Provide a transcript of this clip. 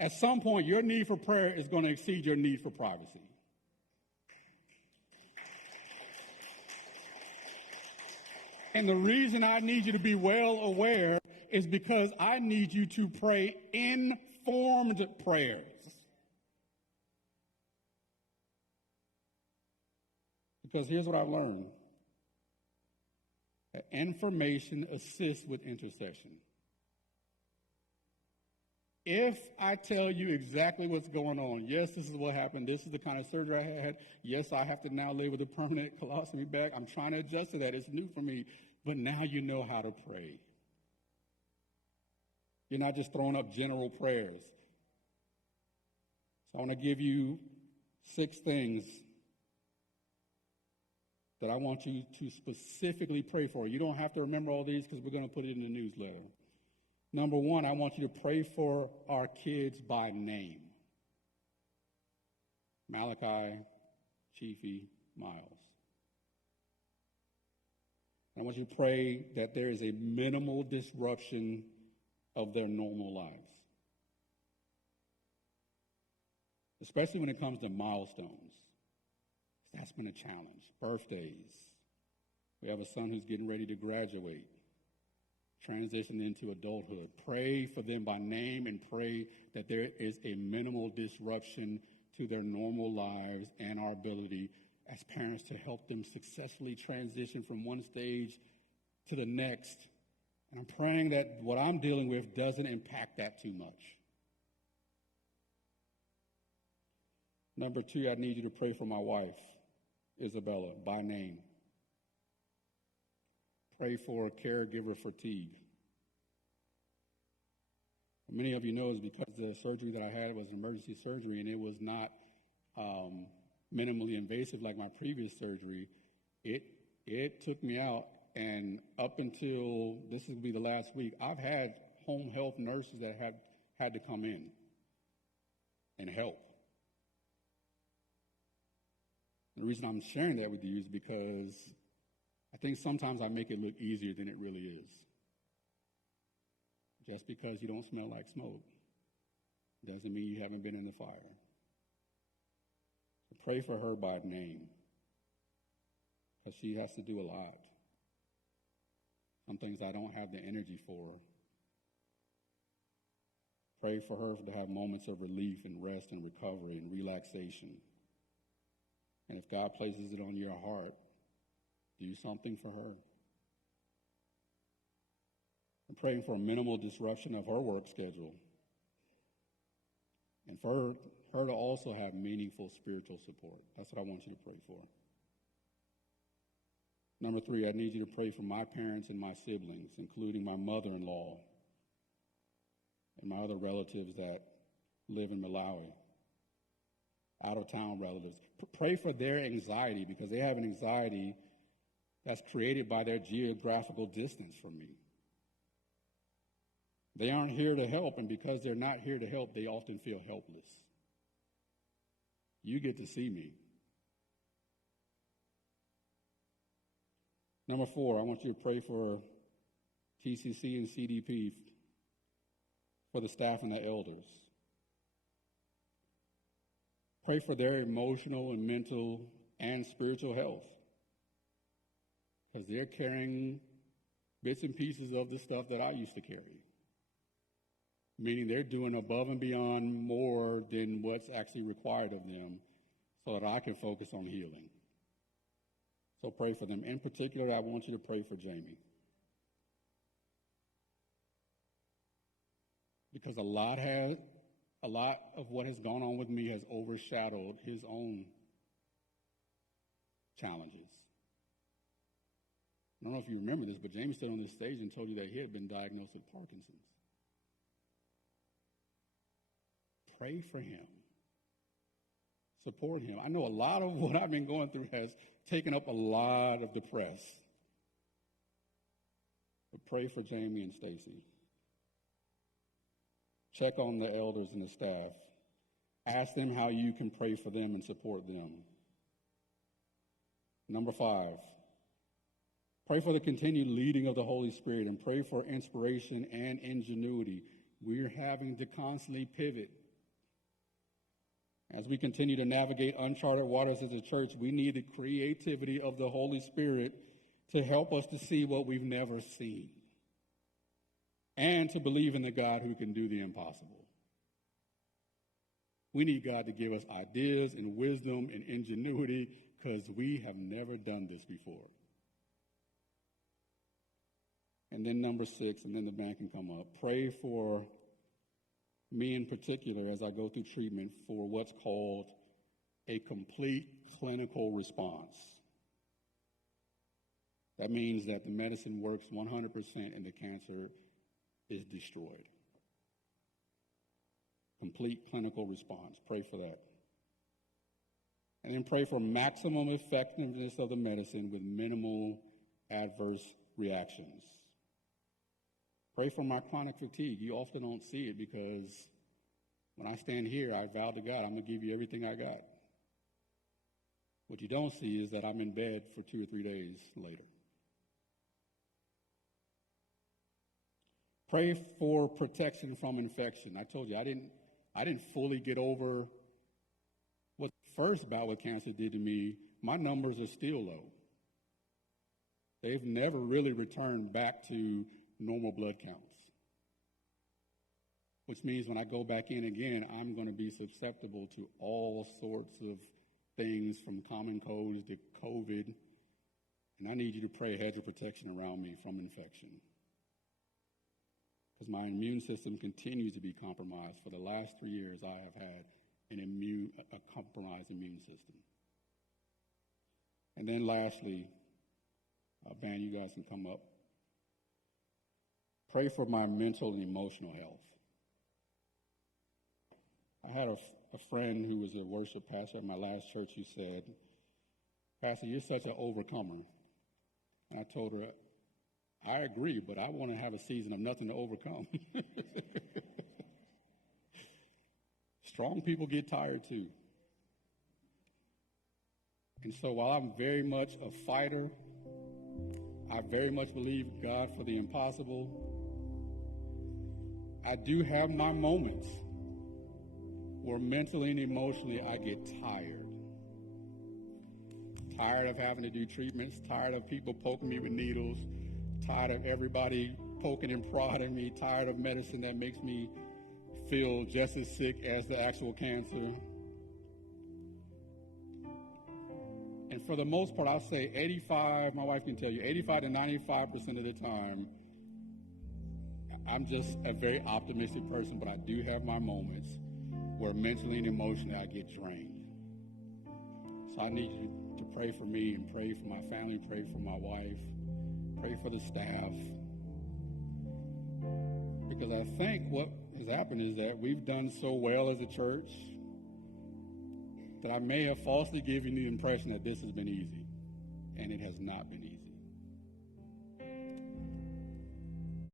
At some point, your need for prayer is going to exceed your need for privacy. And the reason I need you to be well aware is because I need you to pray informed prayers. Because here's what I've learned. Information assists with intercession. If I tell you exactly what's going on, yes, this is what happened, this is the kind of surgery I had, yes, I have to now live with a permanent colostomy bag, I'm trying to adjust to that, it's new for me, but now you know how to pray. You're not just throwing up general prayers. So I want to give you 6 things that I want you to specifically pray for. You don't have to remember all these because we're going to put it in the newsletter. Number 1, I want you to pray for our kids by name. Malachi, Chiefy, Miles. I want you to pray that there is a minimal disruption of their normal lives. Especially when it comes to milestones. That's been a challenge. Birthdays. We have a son who's getting ready to graduate. Transition into adulthood. Pray for them by name and pray that there is a minimal disruption to their normal lives and our ability as parents to help them successfully transition from one stage to the next. And I'm praying that what I'm dealing with doesn't impact that too much. Number 2, I need you to pray for my wife, Isabella, by name. Pray for caregiver fatigue. Many of you know is because the surgery that I had was an emergency surgery and it was not minimally invasive like my previous surgery. It took me out, and up until this will be the last week, I've had home health nurses that have had to come in and help. The reason I'm sharing that with you is because I think sometimes I make it look easier than it really is. Just because you don't smell like smoke doesn't mean you haven't been in the fire. So pray for her by name, because she has to do a lot. Some things I don't have the energy for. Pray for her to have moments of relief and rest and recovery and relaxation. And if God places it on your heart, do something for her. I'm praying for a minimal disruption of her work schedule. And for her to also have meaningful spiritual support. That's what I want you to pray for. Number 3, I need you to pray for my parents and my siblings, including my mother-in-law and my other relatives that live in Malawi. Out-of-town relatives. Pray for their anxiety, because they have an anxiety that's created by their geographical distance from me. They aren't here to help, and because they're not here to help, they often feel helpless. You get to see me. Number 4, I want you to pray for TCC and CDP, for the staff and the elders. Pray for their emotional and mental and spiritual health, because they're carrying bits and pieces of the stuff that I used to carry. Meaning they're doing above and beyond more than what's actually required of them so that I can focus on healing. So pray for them. In particular, I want you to pray for Jamie. Because a lot of what has gone on with me has overshadowed his own challenges. I don't know if you remember this, but Jamie stood on this stage and told you that he had been diagnosed with Parkinson's. Pray for him. Support him. I know a lot of what I've been going through has taken up a lot of the press. But pray for Jamie and Stacy. Check on the elders and the staff. Ask them how you can pray for them and support them. Number 5, pray for the continued leading of the Holy Spirit and pray for inspiration and ingenuity. We're having to constantly pivot As we continue to navigate uncharted waters as a church, we need the creativity of the Holy Spirit to help us to see what we've never seen and to believe in the God who can do the impossible. We need God to give us ideas and wisdom and ingenuity because we have never done this before. And then number 6, and then the band can come up. Pray for me in particular as I go through treatment for what's called a complete clinical response. That means that the medicine works 100% and the cancer is destroyed. Complete clinical response. Pray for that. And then pray for maximum effectiveness of the medicine with minimal adverse reactions. Pray for my chronic fatigue. You often don't see it because when I stand here, I vow to God, I'm going to give you everything I got. What you don't see is that I'm in bed for 2 or 3 days later. Pray for protection from infection. I told you, I didn't fully get over what the first bout with cancer did to me. My numbers are still low. They've never really returned back to normal blood counts, which means when I go back in again, I'm going to be susceptible to all sorts of things from common colds to COVID, and I need you to pray a hedge of protection around me from infection because my immune system continues to be compromised. For the last 3 years, I have had a compromised immune system. And then lastly, band, you guys can come up. Pray for my mental and emotional health. I had a friend who was a worship pastor at my last church who said, "Pastor, you're such an overcomer." And I told her, I agree, but I want to have a season of nothing to overcome. Strong people get tired too. And so while I'm very much a fighter, I very much believe God for the impossible, I do have my moments where mentally and emotionally I get tired. Tired of having to do treatments, tired of people poking me with needles, tired of everybody poking and prodding me, tired of medicine that makes me feel just as sick as the actual cancer. And for the most part, I'll say 85, my wife can tell you, 85 to 95% of the time, I'm just a very optimistic person, but I do have my moments where mentally and emotionally I get drained. So I need you to pray for me and pray for my family, pray for my wife, pray for the staff. Because I think what has happened is that we've done so well as a church that I may have falsely given you the impression that this has been easy, and it has not been easy.